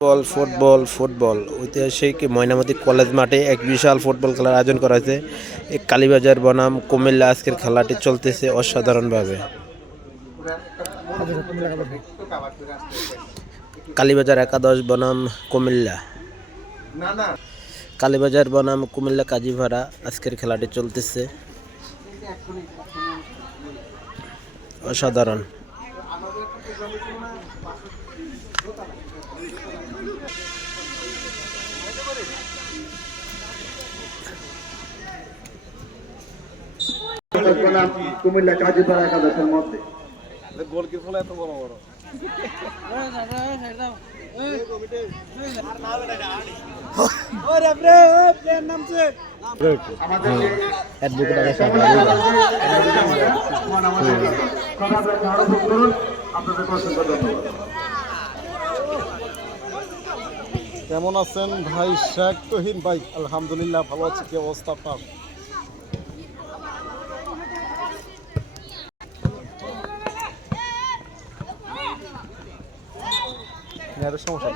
Football football football ঐতিহাসিক Mainamati college মাঠে এক বিশাল ফুটবল খেলার আয়োজন করা হয়েছে। এই কালীবাজার বনাম কুমিল্লা আজকের খেলাটি চলতেছে অসাধারণভাবে। কালীবাজার একাদশ বনাম কুমিল্লা, কালীবাজার বনাম কুমিল্লা কাজীপাড়া আজকের খেলাটি চলতেছে অসাধারণ। কুমিল্লা কাজীপাড়া একাদশের মধ্যে গোলকিপার এত বড় বড় কেমন আছেন ভাই শেখ তহিন ভাই? আলহামদুলিল্লাহ ভালো আছি। কি অবস্থা আপনার? সমস্যা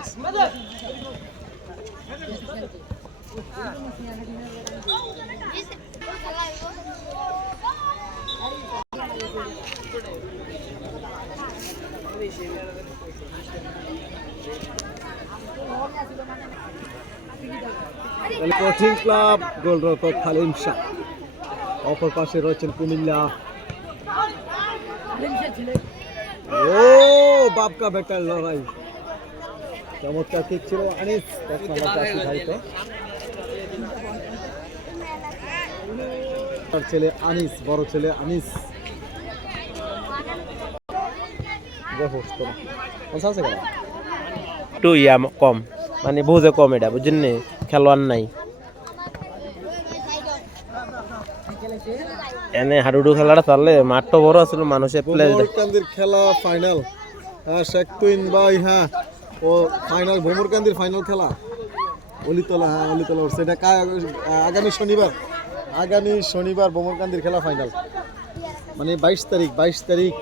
কোচিং ক্লাব গোলরক্ষক খালিম শাহ, অপর পাশে রয়েছেন কুমিল্লা। ও বাপকা বেটার লড়াই, চমৎকার কিক ছিল আনিস, ছেলে আনিস, বড় ছেলে আনিস। একটু ইয়া কম, মানে বুঝে কম, এটা বুঝছেন নি, খেলোয়াড় নাই এনে। হাডুডু খেলাটা চললে মাঠটা বড় আছিল, মানুষের ভোমরকান্দির খেলা ফাইনাল। শেখ তুইন ভাই, হ্যাঁ ও ফাইনাল, ভোমরকান্দির ফাইনাল খেলা অলিতলা। হ্যাঁ অলিতলা উঠছে, এটা আগামী শনিবার ভোমরকান্দির খেলা ফাইনাল, মানে 22 তারিখ